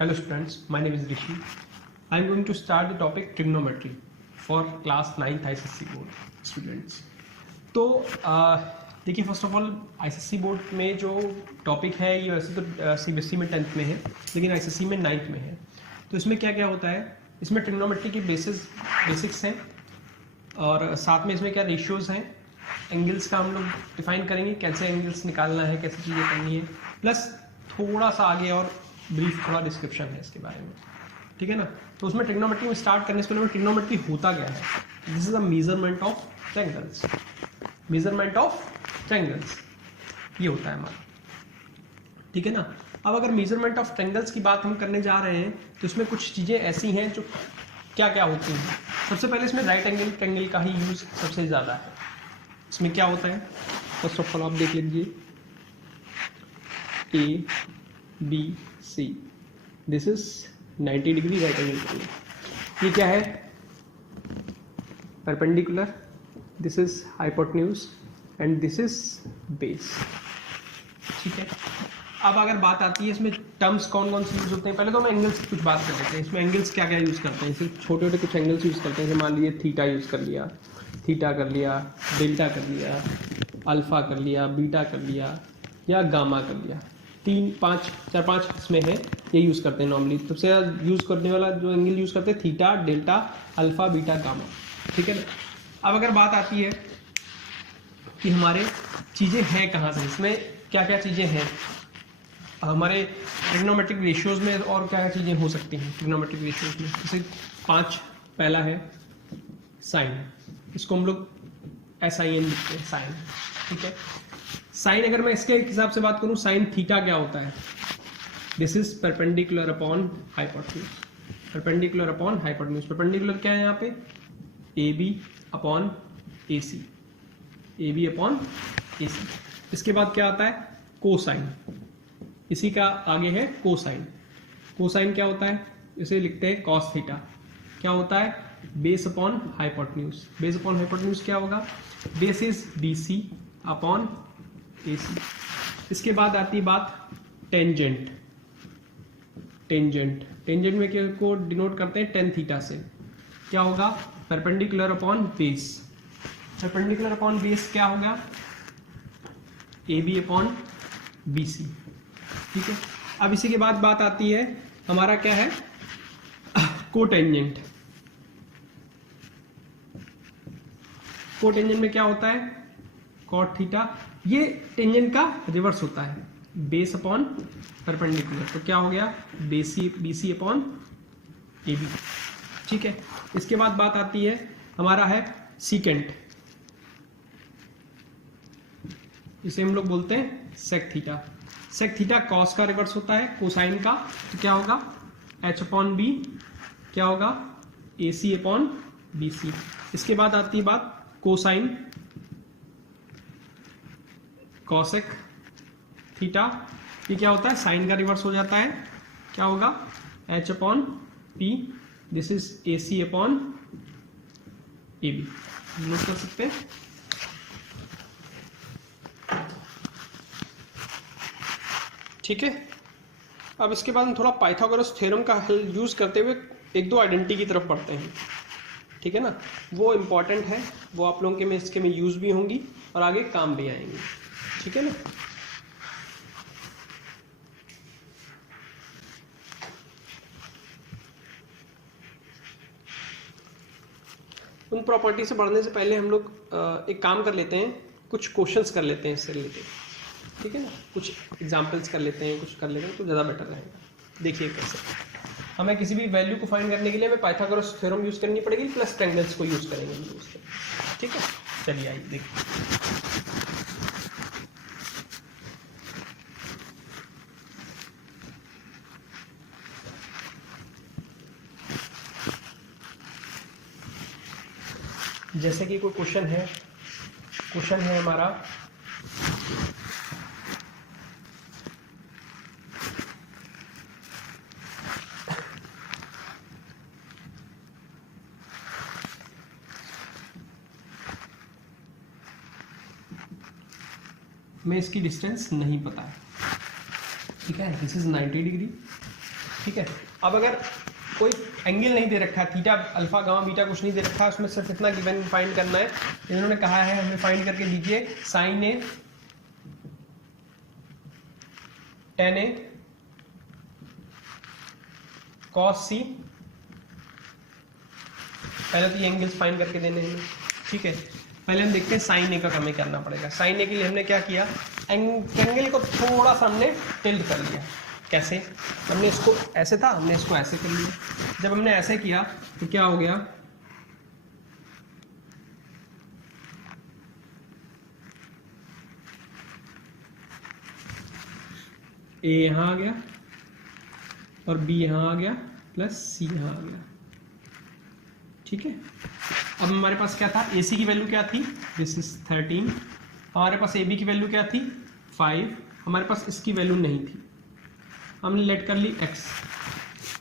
Hello students, my name is Rishi. I am going to start the topic trigonometry for class 9th ICSC board students. तो देखिए first of all ICSC board में जो topic है ये वैसे तो CBSE में 10th में है लेकिन ICSC में 9th में है. तो इसमें क्या क्या होता है, इसमें ट्रिग्नोमेट्री की बेसिक्स हैं और साथ में इसमें क्या रेशियोज हैं, एंगल्स का हम लोग डिफाइन करेंगे, कैसे एंगल्स निकालना है, कैसे चीज़ें करनी है, प्लस थोड़ा सा आगे और ब्रीफ थोड़ा डिस्क्रिप्शन है इसके बारे में. ठीक है ना. तो उसमें ट्रिग्नोमेट्री में स्टार्ट करने से पहले ट्रिग्नोमेट्री होता क्या है. This is a measurement of triangles. Measurement of triangles ये होता है हमारा. ठीक है ना. अब अगर मेजरमेंट ऑफ ट्रायंगल्स की बात हम करने जा रहे हैं तो इसमें कुछ चीज़ें ऐसी हैं जो क्या क्या होती हैं. सबसे पहले इसमें राइट एंगल ट्रायंगल का ही यूज सबसे ज़्यादा है. इसमें क्या होता है, फर्स्ट ऑफ ऑल आप देख लीजिए A B C, this is 90 degree right angle triangle. ये क्या है, perpendicular, this is hypotenuse and this is base. ठीक है. अब अगर बात आती है इसमें टर्म्स कौन कौन से यूज होते हैं, पहले तो हम एंगल्स की कुछ बात कर लेते हैं. इसमें एंगल्स क्या क्या यूज करते हैं, सिर्फ छोटे छोटे कुछ एंगल्स यूज करते हैं. मान लीजिए थीटा यूज कर लिया, थीटा कर लिया, डेल्टा कर लिया, अल्फा कर लिया, बीटा कर लिया या गामा कर लिया. 4 5 इसमें है, ये यूज़ करते हैं नॉर्मली. सबसे ज़्यादा यूज़ करने वाला जो एंगल यूज़ करते हैं theta, delta, alpha, beta, gamma. ठीक है ना. अब अगर बात आती है कि हमारे चीज़ें हैं कहाँ से, इसमें क्या क्या चीज़ें हैं हमारे ट्रिग्नोमेट्रिक रेशियोज में, और क्या क्या चीज़ें हो सकती हैं ट्रिग्नोमेट्रिक रेशियोज में. जैसे 5 पहला है साइन, इसको हम लोग SIN लिखते हैं, साइन. ठीक है. साइन अगर मैं इसके हिसाब से बात करूं, साइन थीटा क्या होता है, this is perpendicular upon hypotenuse. Perpendicular upon hypotenuse. Perpendicular क्या है यहाँ पे, AB upon AC, AB upon AC. इसके बाद क्या आता है, कोसाइन. इसी का आगे है कोसाइन. कोसाइन क्या होता है, इसे लिखते हैं कॉस थीटा. क्या होता है, base upon hypotenuse. Base upon hypotenuse क्या होगा, base is BC upon AC. इसके बाद आती है बात टेंजेंट. टेंजेंट टेंजेंट में क्या को डिनोट करते हैं टेन थीटा से. क्या होगा, perpendicular upon base. Perpendicular upon base क्या होगा, AB अपॉन BC. ठीक है. अब इसी के बाद बात आती है हमारा क्या है, कोटेंजेंट. कोटेंजेंट में क्या होता है, कॉट थीटा. ये टेंजेंट का रिवर्स होता है, बेस अपॉन परपेंडिकुलर. तो क्या हो गया, BC अपॉन AB. ठीक है. इसके बाद बात आती है हमारा है सीकेंट. इसे हम लोग बोलते हैं sec theta. Sec theta cos का रिवर्स होता है, कोसाइन का. तो क्या होगा, H अपॉन B. क्या होगा, AC अपॉन BC. इसके बाद आती है बात कोसाइन, कॉसेक थीटा. ये क्या होता है, साइन का रिवर्स हो जाता है. क्या होगा, H upon P. This is AC upon AB. Note कर सकते हैं. ठीक है. अब इसके बाद हम थोड़ा पाइथागोरस थ्योरम का हल यूज करते हुए एक दो आइडेंटिटी की तरफ बढ़ते हैं. ठीक है ना. वो इम्पॉर्टेंट है, वो आप लोगों के में इसके में यूज भी होंगी और आगे काम भी आएंगी. ठीक है ना. उन प्रॉपर्टी से बढ़ने से पहले हम लोग एक काम कर लेते हैं, कुछ क्वेश्चंस कर लेते हैं इससे रिलेटेड. ठीक है ना. कुछ एग्जांपल्स कर लेते हैं, कुछ कर लेते हैं तो ज़्यादा बेटर रहेगा. देखिए कैसे हमें किसी भी वैल्यू को फाइंड करने के लिए हमें पाइथागोरस थ्योरम यूज करनी पड़ेगी, प्लस ट्रायंगल्स को यूज करेंगे हम लोग. ठीक है. चलिए आइए देखिए. जैसे कि कोई क्वेश्चन है हमारा, मैं इसकी डिस्टेंस नहीं पता है. ठीक है. This is 90 degree. ठीक है। अब अगर कोई एंगल नहीं दे रखा है, थीटा अल्फा गामा बीटा कुछ नहीं दे रखा है, उसमें सिर्फ इतना गिवन फाइंड करना है। इन्होंने कहा है हमें फाइंड करके दीजिए साइन ए, टेन ए, कॉस सी। पहले तो ये एंगल्स फाइंड करके देने हैं, ठीक है। पहले हम देखते हैं साइन ए का हमें करना पड़ेगा। साइन ए के लिए हमने क्या किया, एंगल को थोड़ा सा हमने टिल्ट कर लिया। कैसे, हमने इसको ऐसे था, हमने इसको ऐसे कर लिया। जब हमने ऐसे किया तो क्या हो गया, ए यहां आ गया और बी यहां आ गया प्लस सी यहां आ गया, ठीक है। अब हमारे पास क्या था, ए सी की वैल्यू क्या थी, दिस इज 13। हमारे पास ए बी की वैल्यू क्या थी, 5। हमारे पास इसकी वैल्यू नहीं थी, हमने लेट कर ली x।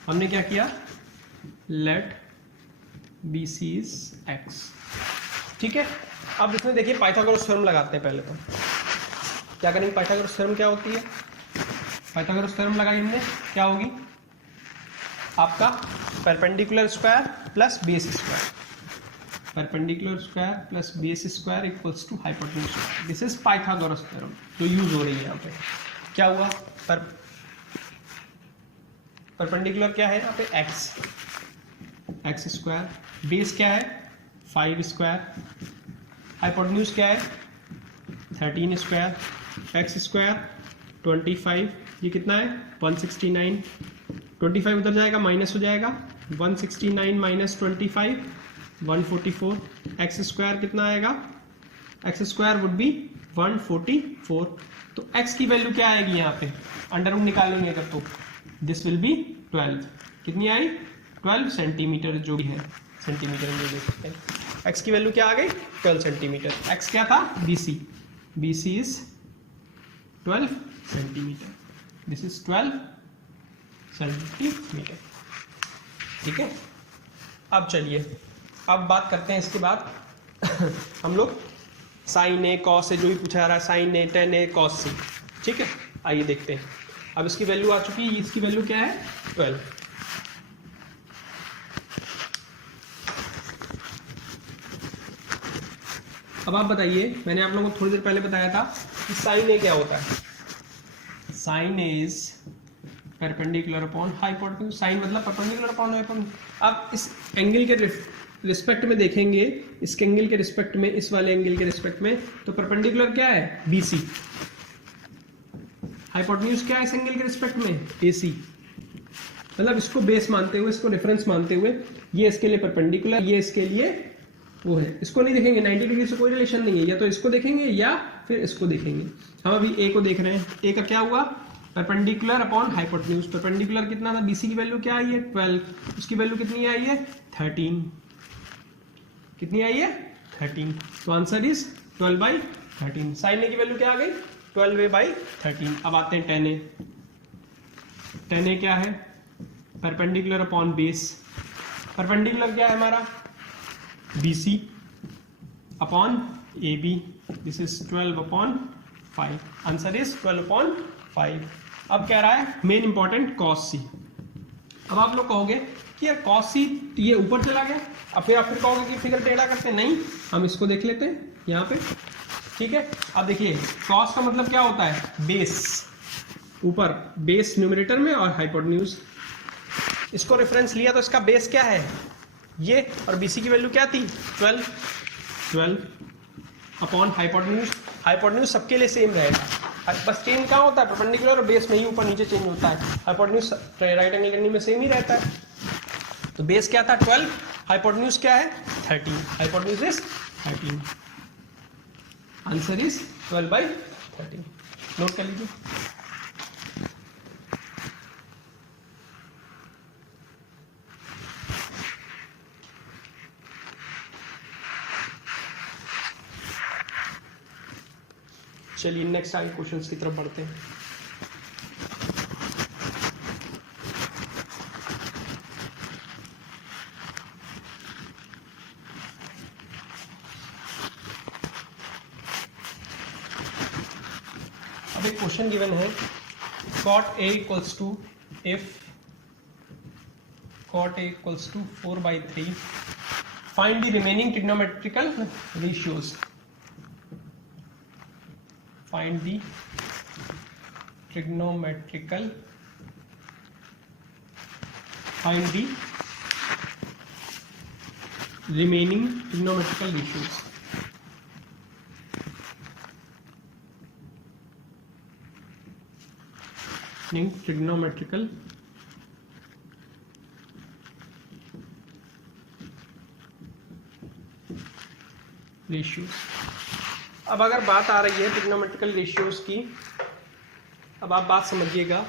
हमने क्या किया, let B C is x, ठीक है। अब इसमें देखिए पाइथागोरस थ्योरम लगाते हैं। पहले तो क्या करेंगे, पाइथागोरस थ्योरम क्या होती है, पाइथागोरस थ्योरम लगाई हमने, क्या होगी आपका perpendicular square plus base square, perpendicular square plus base square equals to hypotenuse square. This is Pythagoras theorem जो यूज हो रही है यहाँ पे। क्या हुआ, परपेंडिकुलर क्या है यहाँ पे, एक्स स्क्वायर, बेस क्या है 5 स्क्वायर, हाइपोटेन्यूज क्या है 13 स्क्वायर, एक्स स्क्वायर 25, ये कितना है 169, 25 उधर जाएगा माइनस हो जाएगा, 169 माइनस 25 144, एक्स स्क्वायर कितना आएगा, एक्स स्क्वायर वुड बी 144। तो एक्स की वैल्यू क्या आएगी यहाँ पे, अंडर रूट निकालेंगे अगर तो दिस विल बी 12। कितनी आई, 12 सेंटीमीटर जो भी है, सेंटीमीटर में देख सकते हैं। एक्स की वैल्यू क्या आ गई, 12 सेंटीमीटर। एक्स क्या था, B C, B C is 12 centimetre, this is 12 centimetre, ठीक है। अब चलिए, अब बात करते हैं इसके बाद हम लोग साइन ए कॉस ए, जो भी पूछा जा रहा है, साइन ए टेन ए कॉस सी, ठीक है। आइए देखते हैं। अब इसकी वैल्यू आ चुकी है, इसकी वैल्यू क्या है 12। अब आप बताइए, मैंने आप लोगों को थोड़ी देर पहले बताया था कि साइन ए क्या होता है, sine A is perpendicular upon hypotenuse. Sine मतलब परपेंडिकुलर अपॉन हाइपोटेन्यूज। अब इस एंगल के रिस्पेक्ट में देखेंगे, इसके एंगल के रिस्पेक्ट में, इस वाले एंगल के रिस्पेक्ट में, तो परपेंडिकुलर क्या है BC, हाइपोटेन्यूज क्या है इस एंगल के रिस्पेक्ट में AC। मतलब इसको बेस मानते हुए, इसको रेफरेंस मानते हुए, ये इसके लिए परपेंडिकुलर, ये इसके लिए वो है। इसको नहीं देखेंगे, 90 डिग्री से कोई रिलेशन नहीं है, या तो इसको देखेंगे या फिर इसको देखेंगे। हम अभी A को देख रहे हैं, A का क्या हुआ, परपेंडिकुलर अपॉन हाइपोटेन्यूज। परपेंडिकुलर कितना था, BC की वैल्यू क्या आई है 12, उसकी वैल्यू कितनी आई है 13, कितनी आई है 13। तो आंसर इज 12/13। साइन ए की वैल्यू क्या आ गई 12/13। अब आते हैं टेन ए। टेन ए क्या है, परपेंडिकुलर अपॉन बेस। परपेंडिकुलर क्या है हमारा BC upon AB, this is 12/5। Answer is 12/5। अब कह रहा है मेन इंपॉर्टेंट कॉस सी। अब आप लोग कहोगे कि यार कॉस सी ये ऊपर चला गया, अब फिर आप कहोगे कि फिगर टेढ़ा करते हैं। नहीं, हम इसको देख लेते हैं यहाँ पे, ठीक है। अब देखिए कॉस का मतलब क्या होता है, बेस, ऊपर बेस न्यूमरेटर में और हाइपोटेन्यूज। इसको रेफरेंस लिया तो इसका बेस क्या है ये, और BC की वैल्यू क्या थी 12 अपॉन हाइपोटेन्यूज। हाइपोटेन्यूज सबके लिए सेम रहेगा, बस चेंज कहाँ होता है, परपेंडिकुलर और बेस में ही ऊपर नीचे चेंज होता है। हाइपोटेन्यूज राइट एंगल ट्रायंगल में सेम ही रहता है। तो बेस क्या था 12, हाइपोटेन्यूज क्या है 13, hypotenuse is 13। Answer is 12/13। Note कर लीजिए। चलिए नेक्स्ट आगे क्वेश्चंस की तरफ बढ़ते हैं। अब एक क्वेश्चन गिवन है cot A equals to if cot A equals to 4/3. Find the remaining trigonometrical ratios. Find the trigonometrical. Find the remaining trigonometrical ratios. Trigonometrical ratios. अब अगर बात आ रही है ट्रिग्नोमेट्रिकल रेशियोज की, अब आप बात समझिएगा.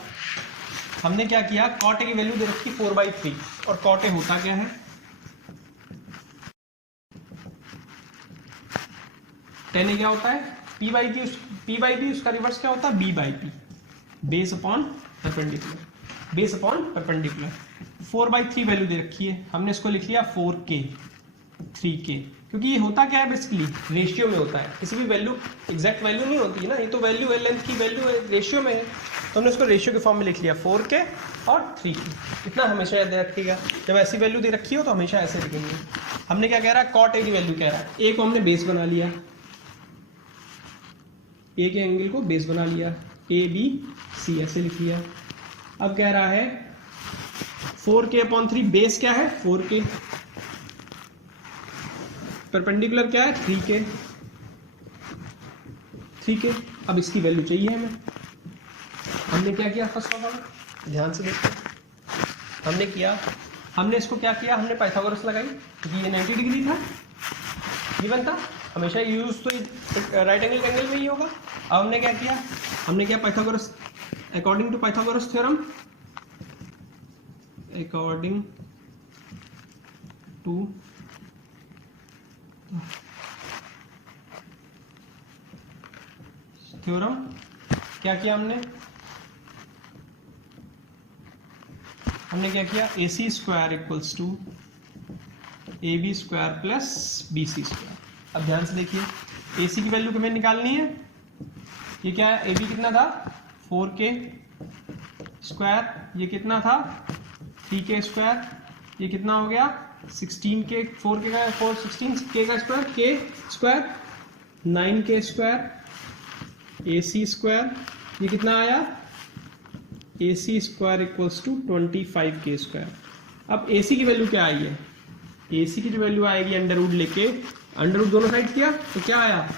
हमने क्या किया, कॉट ए की वैल्यू दे रखी 4/3 और कॉट ए होता क्या है, टेन ए क्या होता है P/P उसका रिवर्स क्या होता है B/P, base upon perpendicular. Base upon perpendicular. 4/3 value दे रखी है, हमने इसको लिख लिया 4K 3K, क्योंकि ये होता क्या है बेसिकली रेशियो में होता है. किसी भी वैल्यू एग्जैक्ट वैल्यू नहीं होती है ना, ये तो वैल्यू है, लेंथ की वैल्यू है, रेशियो में है, तो हमने उसको रेशियो के फॉर्म में लिख लिया 4K और 3K. इतना हमेशा याद रखिएगा, जब ऐसी वैल्यू दे रखी हो तो हमेशा ऐसे लिखेंगे. हमने क्या कह रहा है, कॉट ए की वैल्यू कह रहा है, ए को हमने बेस बना लिया, ए के एंगल को बेस बना लिया, ABC ऐसे लिख लिया. अब कह रहा है 4K/3, बेस क्या है 4K, परपेंडिकुलर क्या है 3K. अब इसकी वैल्यू चाहिए हमें. हमने क्या किया, फर्स्ट ऑफ ऑल ध्यान से देखते, हमने इसको क्या किया, हमने पाइथागोरस लगाई, क्योंकि ये 90 डिग्री था, गिवन था, हमेशा यूज तो राइट एंगल ट्रायंगल में ही होगा. अब हमने क्या किया, Pythagoras, according to Pythagoras theorem, according to theorem क्या किया हमने क्या किया, AC square equals to AB square plus BC square. अब ध्यान से देखिए, AC की वैल्यू हमें निकालनी है, ये क्या है, AB कितना था 4K स्क्वायर, ये कितना था 3K स्क्वायर, ये कितना हो गया 16K, 4K का 4 16K का square, K square 9K square, AC square, ये कितना आया AC square equals to 25K square. अब AC की वैल्यू क्या आई है, AC की जो वैल्यू आएगी अंडर रूट लेके, अंडर रूट दोनों साइड किया तो क्या आया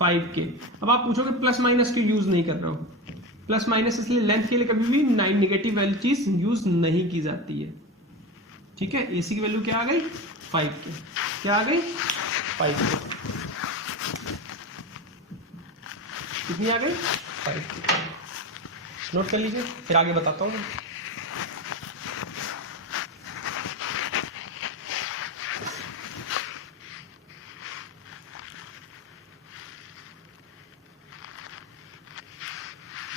5K. अब आप पूछोगे प्लस माइनस क्यों यूज नहीं कर रहा हूँ, प्लस माइनस इसलिए लेंथ के लिए कभी भी नेगेटिव वैल्यू चीज यूज नहीं की जाती है. ठीक है, AC की वैल्यू क्या आ गई 5K, क्या आ गई 5K, कितनी आ गई 5K. नोट कर लीजिए, फिर आगे बताता हूँ.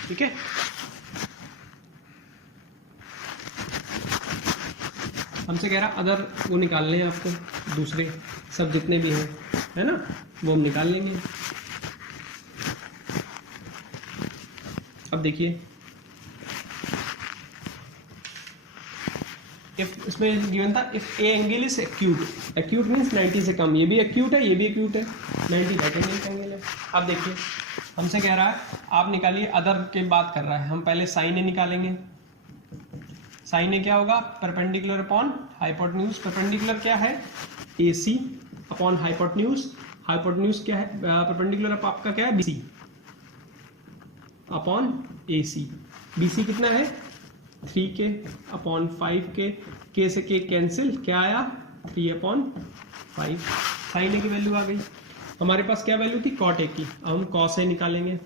ठीक है, हमसे कह रहा अदर वो निकालने हैं आपको, दूसरे सब जितने भी हैं, है ना, वो हम निकाल लेंगे. अब देखिए, इफ इसमें गिवन था if A angle is acute, acute means 90 से कम, ये भी एक्यूट है, ये भी एक्यूट है, 90 राइट एंगल है. अब देखिए, हमसे कह रहा है आप निकालिए, अदर के बात कर रहा है, हम पहले साइन ए निकालेंगे. साइन ए क्या होगा, परपेंडिकुलर अपॉन हाइपोटेन्यूज. परपेंडिकुलर क्या है AC अपॉन हाइपोटेन्यूज. हाइपोटेन्यूज क्या है, परपेंडिकुलर आपका क्या है BC अपॉन AC. BC कितना है 3K अपॉन 5K, K से K कैंसिल, क्या आया 3/5. साइन ए की वैल्यू आ गई. हमारे पास क्या वैल्यू थी कॉट ए की, अब हम कॉस ए निकालेंगे.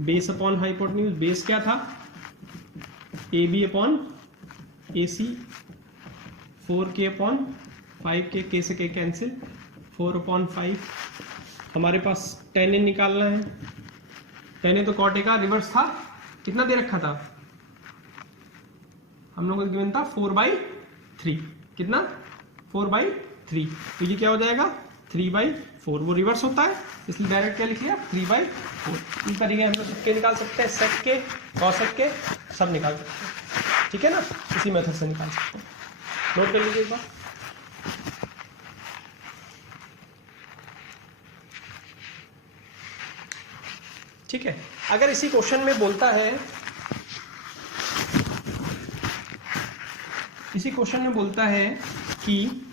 बेस अपॉन हाइपोटेन्यूज, बेस क्या था AB upon AC, 4K upon 5K, K से K कैंसिल, 4/5. हमारे पास tan ए निकालना है. tan ए तो कॉट ए का रिवर्स था, कितना दे रखा था हम लोगों को गिवन था 4/3, कितना 4/3, तो ये क्या हो जाएगा 3/4, वो रिवर्स होता है इसलिए डायरेक्ट क्या लिख लिया 3/4. इस तरीके हम लोग सबके निकाल सकते हैं, सेक के, कॉसेक के, सब निकाल सकते हैं. ठीक है ना, इसी मेथड से निकाल सकते हैं। नोट कर लीजिए एक बार। ठीक है, अगर इसी क्वेश्चन में बोलता है, इसी क्वेश्चन में बोलता है कि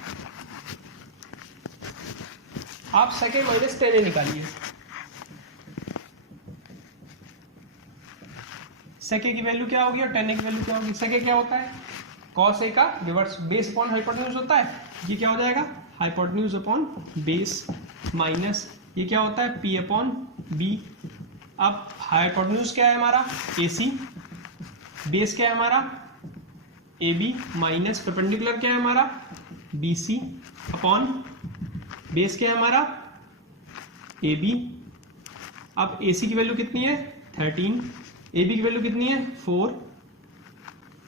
आप सेकेंड माइनस टेन ए निकालिए, सेके की वैल्यू क्या होगी और टेन ए की वैल्यू क्या होगी। सेके क्या होता है, कॉस ए का रिवर्स बेस अपॉन हाइपोटेन्यूज होता है, ये क्या हो जाएगा हाइपोटेन्यूज अपॉन बेस माइनस ये क्या होता है पी अपॉन बी। अब हाइपोटेन्यूज क्या है हमारा ए सी, बेस क्या है हमारा ए बी माइनस परपेंडिकुलर क्या है हमारा बी सी अपॉन बेस क्या है हमारा ए बी। अब ए सी की वैल्यू कितनी है 13, ए बी की वैल्यू कितनी है 4,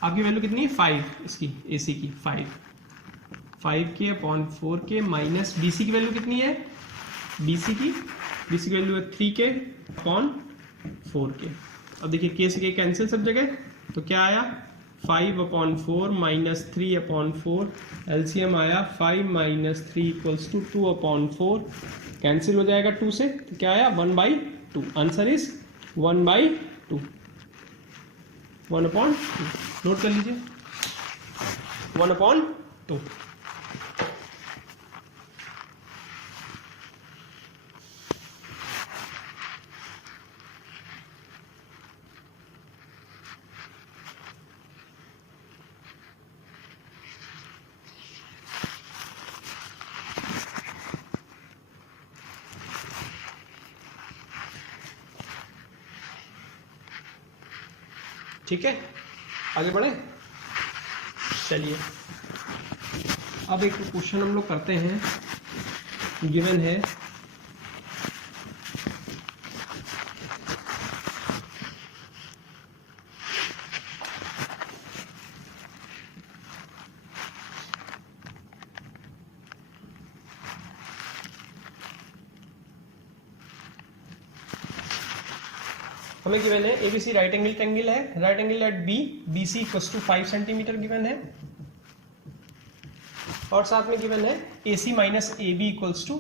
आपकी वैल्यू कितनी है 5, इसकी ए सी की 5 के अपॉन 4 के माइनस बी सी की वैल्यू कितनी है बी सी की वैल्यू है 3 के अपॉन 4 के। अब देखिए के से के कैंसिल सब जगह, तो क्या आया 5 अपॉन 4 माइनस 3 अपॉन 4, एलसीएम आया 5 minus 3 equals to 2 upon 4, cancel हो जाएगा 2 से, तो क्या आया 1/2। Answer is 1/2, 1/2। नोट कर लीजिए 1/2। ठीक है, आगे बढ़े। चलिए अब एक क्वेश्चन हम लोग करते हैं, गिवन है हमें गिवन है एबीसी राइट एंगल ट्रायंगल है, right angle at B, BC equals to 5 centimetre given है, और साथ में गिवन है AC minus A B equals to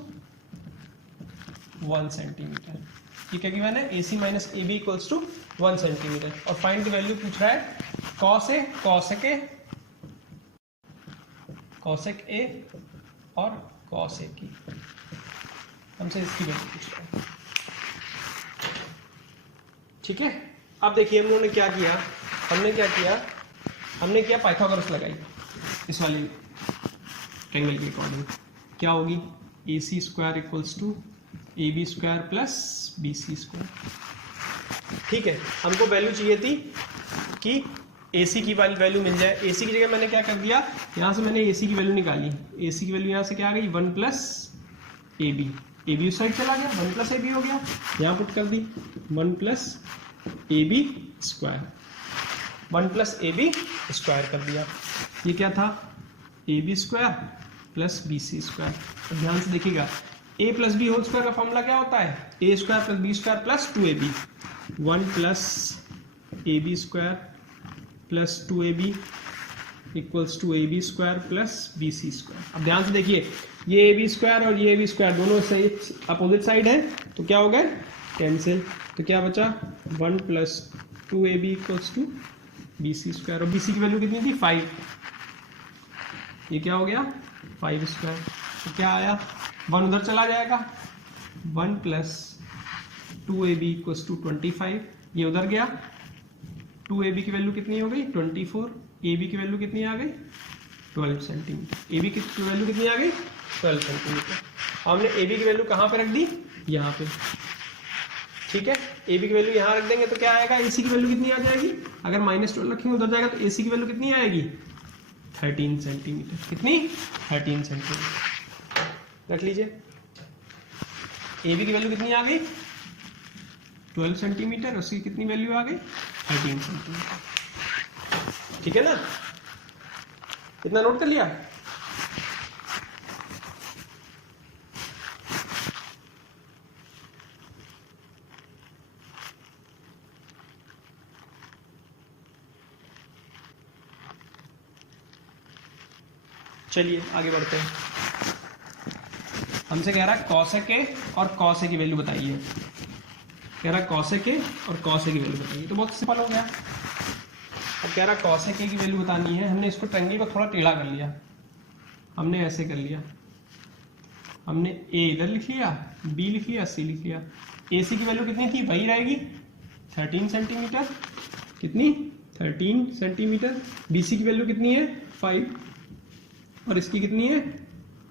1 centimetre. ठीक है, गिवन है AC minus A B equals to 1 centimetre, और फाइंड द वैल्यू पूछ रहा है कॉस ए, कॉसेक ए और कॉस ए की, हमसे इसकी वैल्यू पूछ रहा है। ठीक है, अब देखिए हम लोगों ने क्या किया, हमने किया पाइथागोरस लगाई इस वाली एंगल के अकॉर्डिंग, क्या होगी A C square equals to A B square plus B C square. ठीक है, हमको वैल्यू चाहिए थी कि ए सी की वैल्यू मिल जाए। ए सी की जगह मैंने क्या कर दिया, यहाँ से मैंने ए सी की वैल्यू निकाली, ए सी की वैल्यू यहाँ से क्या आ गई 1 प्लस ए बी उस साइड चला गया, 1 प्लस ए बी हो गया, यहाँ पुट कर दी 1 plus A B square, 1 plus A B square कर दिया। ये क्या था A B square plus B C square. तो ध्यान से देखिएगा A plus B whole square का फॉर्मूला क्या होता है A square plus B square plus 2ab, 1 plus A B square plus 2ab equals to A B square plus B C square. अब ध्यान से देखिए ये ए बी स्क्वायर और ये ए बी स्क्वायर दोनों सही अपोजिट साइड है, तो क्या हो गए कैंसिल, तो क्या बचा 1 plus 2ab equals to B C square, और बी सी की वैल्यू कितनी थी 5, ये क्या हो गया 5 स्क्वायर, तो क्या आया 1 उधर चला जाएगा, 1 प्लस 2ab इक्वल्स टू 25, ये उधर गया, 2ab की वैल्यू कितनी हो गई 24, ab की वैल्यू कितनी आ गई 12 सेंटीमीटर, ab की वैल्यू कितनी आ गई 12 सेंटीमीटर। हमने ab की वैल्यू कहाँ पे रख दी यहाँ पे। ठीक है, ab की वैल्यू यहाँ रख देंगे तो क्या आएगा ac की वैल्यू कितनी आ जाएगी, अगर -12 रखेंगे उधर जाएगा तो ac की वैल्यू कितनी आएगी 13 सेंटीमीटर, कितनी 13 सेंटीमीटर रख लीजिए। ab की वैल्यू कितनी आ गई 12 सेंटीमीटर, उसकी कितनी वैल्यू आ गई 13 सेंटीमीटर। ठीक है ना, कितना नोट कर लिया। चलिए आगे बढ़ते हैं। हमसे कह रहा है कॉसेक ए और कॉस ए की वैल्यू बताइए। कह रहा है कॉसेक ए और कॉस ए की वैल्यू बताइए, तो बहुत सिंपल हो गया। अब कह रहा है कॉसेक ए की वैल्यू बतानी है। हमने इसको ट्रायंगल को थोड़ा टेढ़ा कर लिया, हमने ऐसे कर लिया, हमने ए इधर लिख लिया, बी लिख लिया, सी लिख लिया। ए सी की वैल्यू कितनी थी, वही रहेगी 13 सेंटीमीटर, कितनी 13 सेंटीमीटर। बी सी की वैल्यू कितनी है 5, और इसकी कितनी है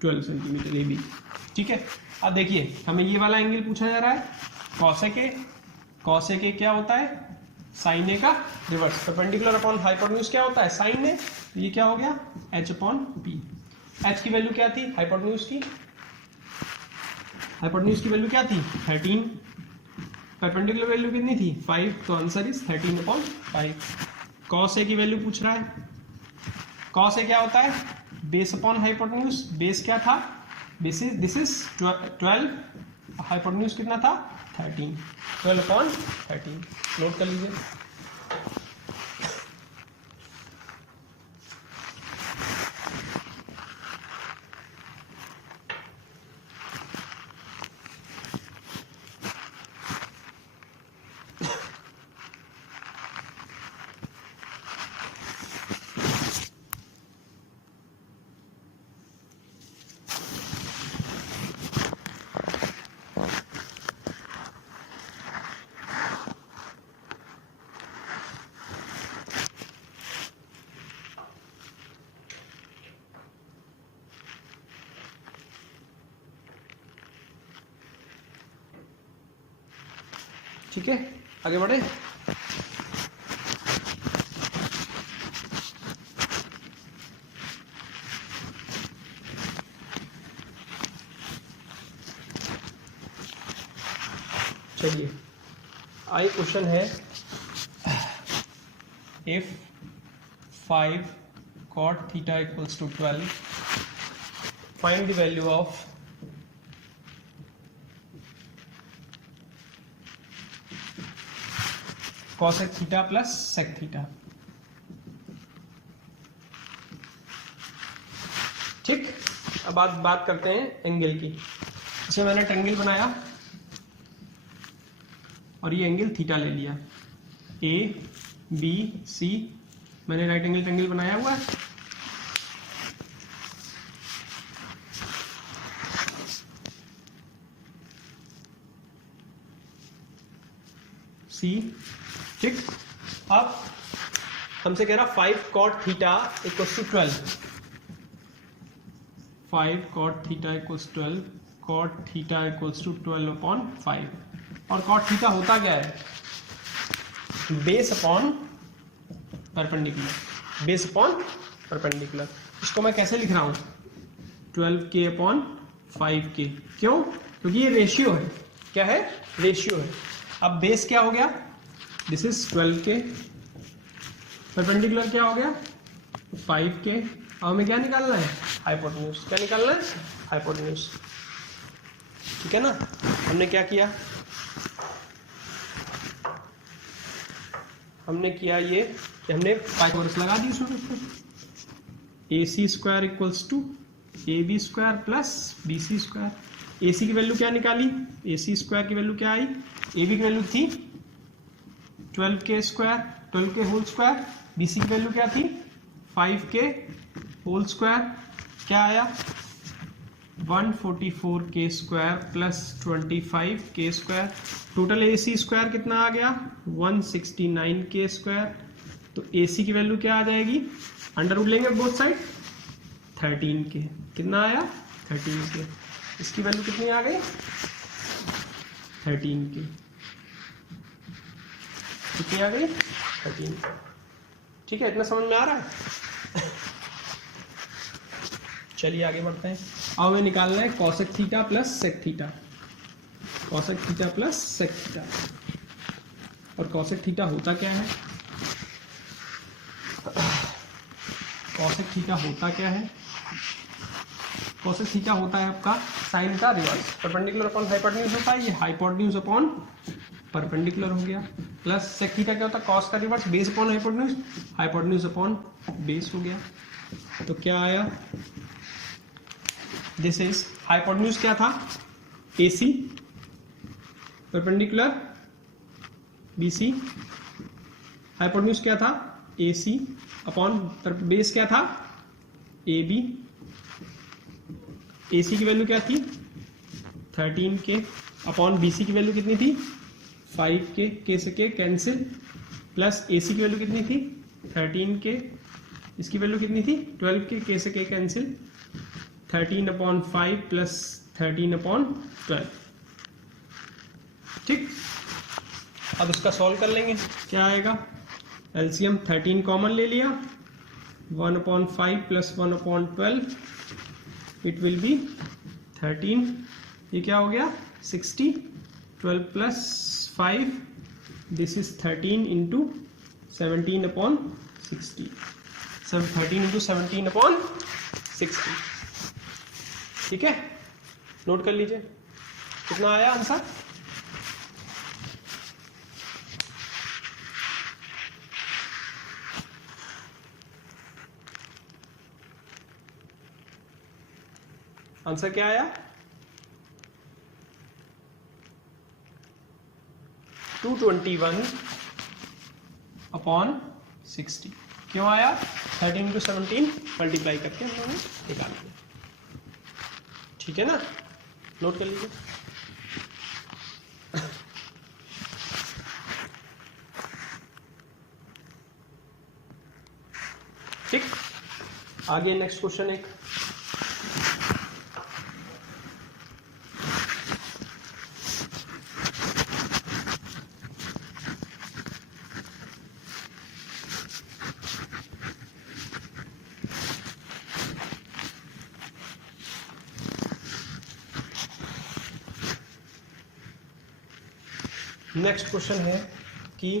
12 सेंटीमीटर ए बी। ठीक है, अब देखिए हमें ये वाला एंगल पूछा जा रहा है कॉसेक ए। कॉसेक ए क्या होता है, साइन ए का रिवर्स। परपेंडिकुलर अपॉन हाइपोटेन्यूज क्या होता है, साइन ए। ये क्या हो गया एच अपॉन पी। एच की वैल्यू क्या थी हाइपोटेन्यूज की, हाइपोटेन्यूज की वैल्यू क्या थी 13, परपेंडिकुलर वैल्यू कितनी थी 5, तो answer is 13 upon 5। Cos A की वैल्यू पूछ रहा है। कॉस ए क्या होता है, बेस अपॉन हाइपोटेन्यूज। बेस क्या था, दिस इज 12, हाइपोटेन्यूज कितना था 13, 12 अपॉन 13। नोट कर लीजिए। ठीक है, आगे बढ़े। चलिए आई क्वेश्चन है, if 5 cot theta equals to 12, find the value of cosec theta plus sec theta. ठीक, अब बात करते हैं एंगल की। इसमें मैंने ट्रायंगल बनाया और ये एंगल थीटा ले लिया, ए बी सी। मैंने राइट एंगल ट्रायंगल बनाया हुआ है। सी, ठीक। अब हमसे कह रहा 5 cot theta equals to 12, 5 cot theta equals 12, cot theta equals to 12 upon 5। और cot थीटा होता क्या है, base upon perpendicular, base upon perpendicular. इसको मैं कैसे लिख रहा हूं 12k अपॉन 5k। क्यों, क्योंकि ये रेशियो है। क्या है, रेशियो है। अब बेस क्या हो गया, दिस इज 12k, परपेंडिकुलर क्या हो गया 5k। अब हमें क्या निकालना है, हाइपोटेन्यूज। क्या निकालना है, हाइपोटेन्यूज। ठीक है ना। हमने क्या किया, हमने किया ये कि हमने पाइथागोरस लगा दी उसमें। A C square equals to A B square plus B C square. A C की वैल्यू क्या निकाली, ए सी स्क्वायर की वैल्यू क्या आई, ए बी की वैल्यू थी 12k square, 12k whole square. B C की वैल्यू क्या थी 5k होल स्क्वायर। क्या आया 144k square plus 25k square. Total A C square कितना आ गया 169k स्क्वायर। तो ए सी की वैल्यू क्या आ जाएगी, अंडर रूट लेंगे बोथ साइड, 13k। कितना आया 13k। इसकी वैल्यू कितनी आ गई 13k। कितनी आ गई 13k। ठीक है, इतना समझ में आ रहा है। चलिए आगे बढ़ते हैं। अब हमें निकालना है cosec theta plus sec theta. Cosec theta plus sec theta. और कॉसेक थीटा होता क्या है, कॉसेक थीटा होता क्या है, कॉसेक थीटा होता है आपका साइन का रिवर्स। परपेंडिकुलर अपॉन हाइपोटेन्यूज होता है, ये हाइपोटेन्यूज अपॉन परपेंडिकुलर हो गया। प्लस सेक थीटा क्या होता है, कॉस का reverse, base upon hypotenuse, hypotenuse upon base हो गया। तो क्या आया दिस इज हाइपोटेन्यूज क्या था, AC परपेंडिकुलर BC, हाइपोटेन्यूज क्या था, AC अपॉन बेस क्या था, AB, AC की वैल्यू क्या थी 13K अपॉन BC की वैल्यू कितनी थी 5K, K से K कैंसिल, प्लस AC की वैल्यू कितनी थी 13K, इसकी वैल्यू कितनी थी 12K, K से K कैंसिल, 13/5 प्लस 13/12, ठीक। अब इसका सॉल्व कर लेंगे, क्या आएगा, एलसीएम 13 कॉमन ले लिया, 1/5 प्लस 1/12 इट विल बी 13, ये क्या हो गया 60, 12 plus 5 this is 13 into 17/60, 13 into 17/60, ठीक है, नोट कर लीजिए कितना आया आंसर। आंसर क्या आया 221/60, क्यों आया 13 इंटू 17 मल्टीप्लाई करके हम लोगों ने निकाल लिया, ठीक है ना, नोट कर लीजिए। ठीक, आगे नेक्स्ट क्वेश्चन एक, नेक्स्ट क्वेश्चन है कि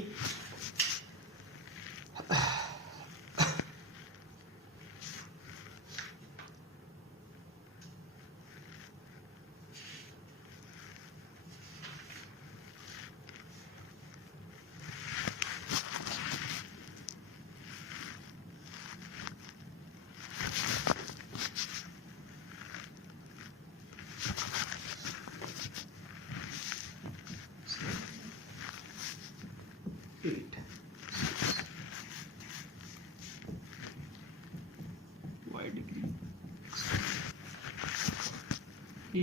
A B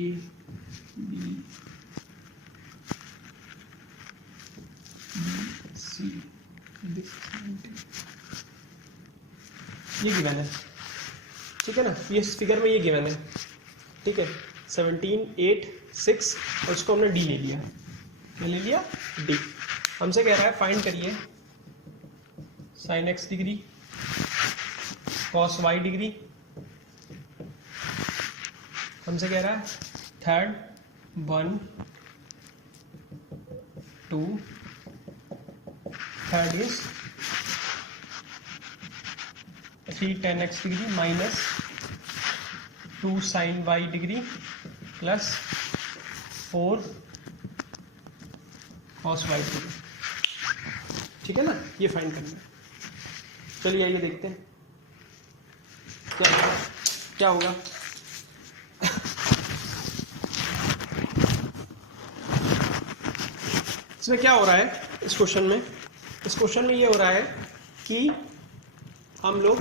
C ये गिवन है, ठीक है ना, ये इस फिगर में ये गिवन है, ठीक है, 17, 8, 6 और इसको हमने D ले लिया, क्या ले लिया D। हमसे कह रहा है फाइंड करिए sin x degree cos y degree, हमसे कह रहा है third 1 2, third is 3 tan x degree minus 2 sin y degree plus 4 cos y degree, ठीक है ना, ये फाइंड करना है। चलिए आइए देखते हैं क्या होगा। इसमें क्या हो रहा है इस क्वेश्चन में, इस क्वेश्चन में ये हो रहा है कि हम लोग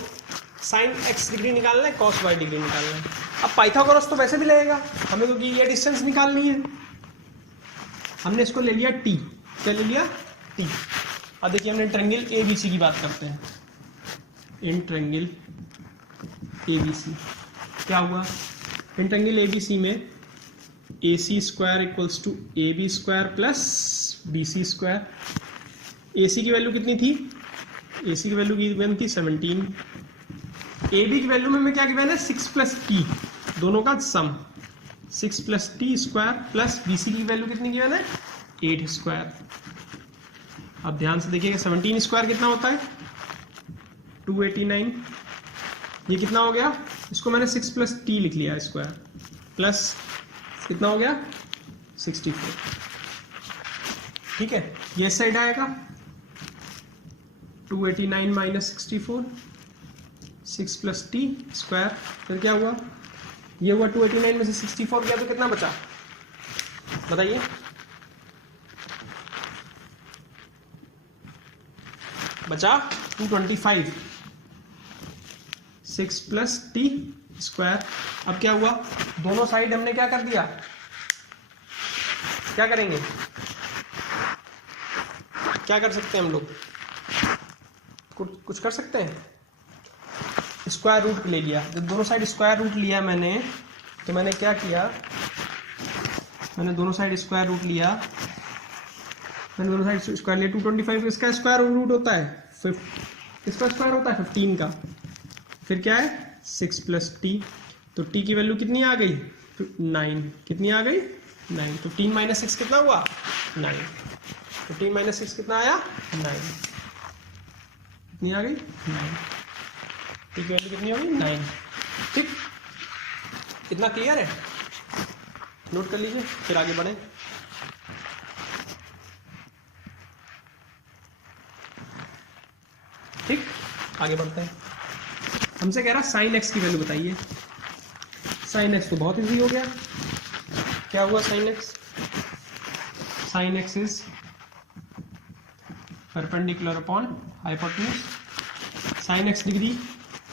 साइन x डिग्री निकालना है, cos y डिग्री निकालना है। अब पाइथागोरस तो वैसे भी लगेगा, हमें तो ये डिस्टेंस निकालनी है, हमने इसको ले लिया t, क्या ले लिया t। अब देखिए हमने ट्रायंगल ABC की बात करते हैं, इन ट्रायंगल ABC क्या हुआ, इन ट्रायंगल ABC में AC square equals to AB square plus BC square, AC की वैल्यू कितनी थी, AC की वैल्यू गिवन थी 17, AB की वैल्यू में हमें क्या गिवन है 6 प्लस T, दोनों का सम 6 plus T square plus BC की वैल्यू कितनी गिवन है 8 स्क्वायर। अब ध्यान से देखिएगा 17 स्क्वायर कितना होता है 289, ये कितना हो गया, इसको मैंने 6 प्लस T लिख लिया स्क्वायर प्लस कितना हो गया 64, ठीक है, ये साइड आएगा 289 माइनस 64, 6 प्लस T स्क्वायर, फिर क्या हुआ ये हुआ 289 में से 64 गया तो कितना बचा बताइए। बचा 225, 6 प्लस टी स्क्वायर। अब क्या हुआ, दोनों साइड हमने क्या कर दिया, क्या करेंगे, क्या कर सकते हैं हम लोग, कुछ कर सकते हैं, स्क्वायर रूट ले लिया। जब दोनों साइड स्क्वायर रूट लिया मैंने, तो मैंने क्या किया, मैंने दोनों साइड स्क्वायर रूट लिया, मैंने दोनों साइड स्क्वायर लिया। 225 इसका स्क्वायर रूट होता है, इसका स्क्वायर होता है 15 का, फिर क्या है 6 प्लस टी, तो टी की वैल्यू कितनी आ गई 9, कितनी आ गई 9, तो 3 माइनस 6 कितना हुआ 9, तो 3 माइनस 6 कितना आया 9, कितनी आ गई 9, टी की वैल्यू कितनी होगी 9। ठीक, इतना क्लियर है, नोट कर लीजिए फिर आगे बढ़े। ठीक, आगे बढ़ते हैं। हमसे कह रहा साइन एक्स की वैल्यू बताइए। साइन एक्स तो बहुत इजी हो गया, क्या हुआ sine x, sine x is perpendicular upon hypotenuse. Sine x degree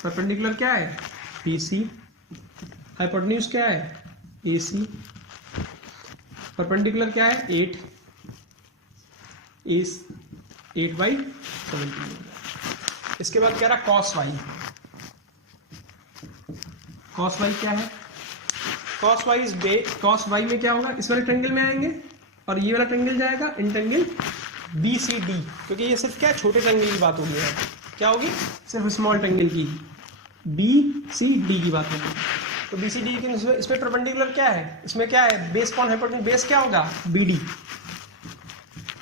perpendicular क्या है BC, हाइपोटेन्यूज क्या है AC, परपेंडिकुलर क्या है 8, 8/17। इसके बाद कह रहा कॉस वाई, कॉस वाई क्या है, cos y is cos y में क्या होगा, इस वाले ट्रायंगल में आएंगे और ये वाला ट्रायंगल जाएगा इन ट्रायंगल BCD, क्योंकि ये सिर्फ क्या छोटे ट्रायंगल की बात होगी, क्या होगी सिर्फ स्मॉल ट्रायंगल की BCD की बात होगी। तो BCD की इसमें परपेंडिकुलर क्या है, इसमें क्या है बेस अपॉन हाइपोटेन्यूज, बेस क्या होगा BD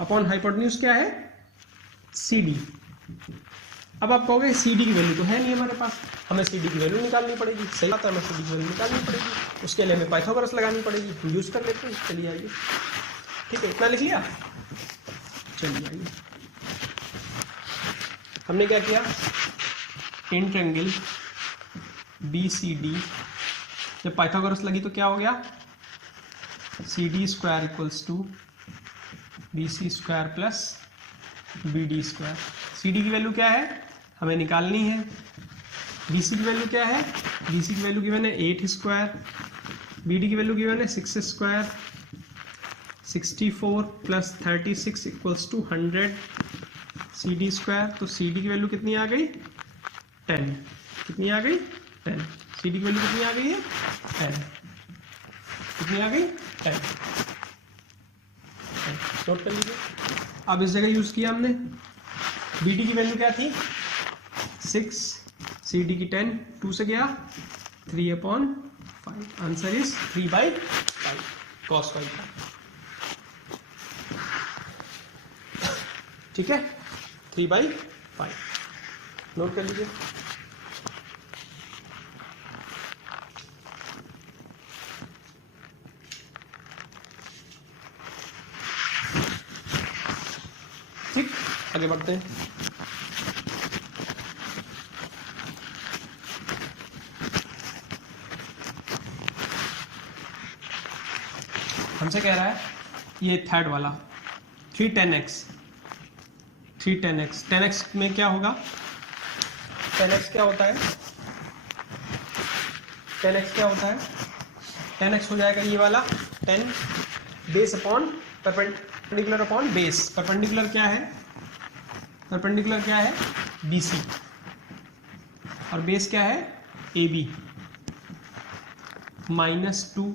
अपॉन हाइपोटेन्यूज क्या है CD। अब आप कहोगे CD की वैल्यू तो है नहीं हमारे पास, हमें CD की वैल्यू निकालनी पड़ेगी। सही बात है, हमें CD की वैल्यू निकालनी पड़ेगी, उसके लिए हमें पाइथागोरस लगानी पड़ेगी, हम यूज कर लेते हैं। चलिए आइए, ठीक है, इतना लिख लिया, चलिए आइए। हमने क्या किया, इन ट्रायंगल BCD जब पाइथागोरस लगी तो क्या हो गया, CD square equals to BC square plus BD square. CD की वैल्यू क्या है हमें निकालनी है, BC की वैल्यू क्या है, BC की वैल्यू गिवन है 8 स्क्वायर, BD की वैल्यू गिवन है 6 square, 64 plus 36 equals to 100 CD square. तो CD की वैल्यू कितनी आ गई 10, कितनी आ गई 10, CD की वैल्यू कितनी आ गई है 10, कितनी आ गई 10, नोट कर लीजिए। अब इस जगह यूज किया हमने, BD की वैल्यू क्या थी 6, CD की 10, 2 से गया 3/5, आंसर इज 3/5 कॉस वाई का। ठीक है, 3/5 नोट कर लीजिए। ठीक, आगे बढ़ते हैं। हमसे कह रहा है ये थर्ड वाला 310x, 310x, 10x में क्या होगा, 10x क्या होता है, 10x क्या होता है, 10x हो जाएगा ये वाला 10 base upon perpendicular upon base. Perpendicular क्या है, परपेंडिकुलर क्या है BC और बेस क्या है AB -2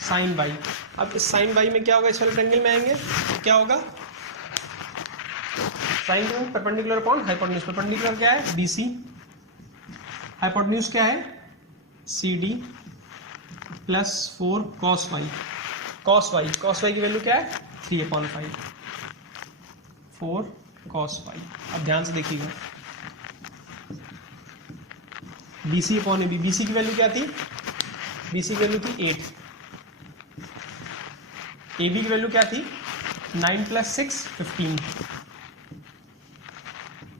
साइन बाई। अब इस साइन बाई में क्या होगा, इस वाले ट्रायंगल में आएंगे तो क्या होगा, sine to perpendicular upon hypotenuse. Perpendicular क्या है BC, हाइपोटेन्यूज क्या है CD plus 4 cos y. Cos y की वैल्यू क्या है 3/5, 4 कॉस वाई। अब ध्यान से देखिएगा, BC अपॉन AB, BC की वैल्यू क्या थी, BC की वैल्यू थी 8, AB की वैल्यू क्या थी 9 प्लस 6 15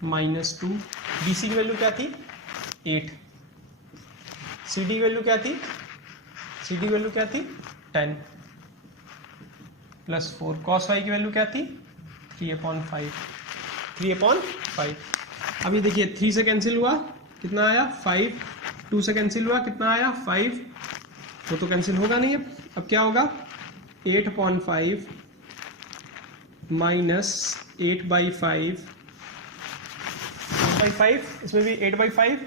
-2, BC की वैल्यू क्या थी 8, CD की वैल्यू क्या थी सी डी वैल्यू क्या थी 10 प्लस 4, कॉस वाई की वैल्यू क्या थी 3/5, 3/5। अभी देखिए 3 से कैंसिल हुआ कितना आया 5, 2 से कैंसिल हुआ कितना आया 5, वो तो कैंसिल होगा नहीं। अब क्या होगा 8/5 माइनस 8/5, 8/5, इसमें भी 8/5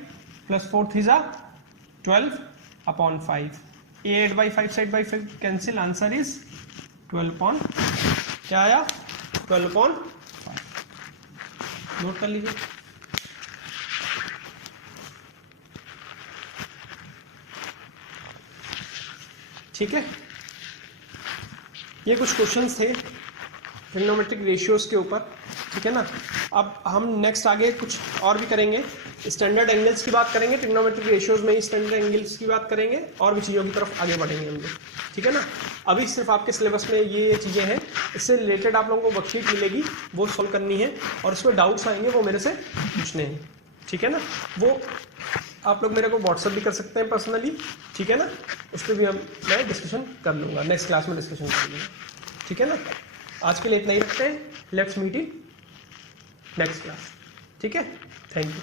प्लस 4 3 जा 12/5। 8/5 से 8/5 कैंसिल, आंसर इज 12 क्या आया 12/5। नोट कर लीजिए। ठीक है, ये कुछ क्वेश्चंस थे ट्रिग्नोमेट्रिक रेशियोज के ऊपर, ठीक है ना। अब हम नेक्स्ट आगे कुछ और भी करेंगे, स्टैंडर्ड एंगल्स की बात करेंगे, ट्रिग्नोमेट्रिक रेशियोज में ही स्टैंडर्ड एंगल्स की बात करेंगे और भी चीज़ों की तरफ आगे बढ़ेंगे हम लोग, ठीक है ना। अभी सिर्फ आपके सिलेबस में ये चीज़ें हैं, इससे रिलेटेड आप लोगों को वर्कशीट मिलेगी, वो सॉल्व करनी है और उसमें डाउट्स आएंगे वो मेरे से पूछने हैं, ठीक है ना। वो आप लोग मेरे को व्हाट्सअप भी कर सकते हैं पर्सनली, ठीक है ना, उस पर भी मैं डिस्कशन कर लूँगा, नेक्स्ट क्लास में डिस्कशन कर लूँगा, ठीक है ना। आज के लिए इतना ही रखते हैं, let's meet in next class, ठीक है। Thank you.